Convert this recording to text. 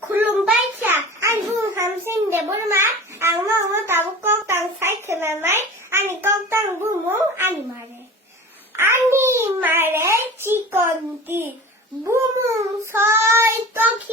굴lum발차 아니 붕 함생 데버르마 악마음은 다부 꺽당 사이크나마이 아니 꺽당 부뭉 아니 말에 지건디 부뭉 서이 떡히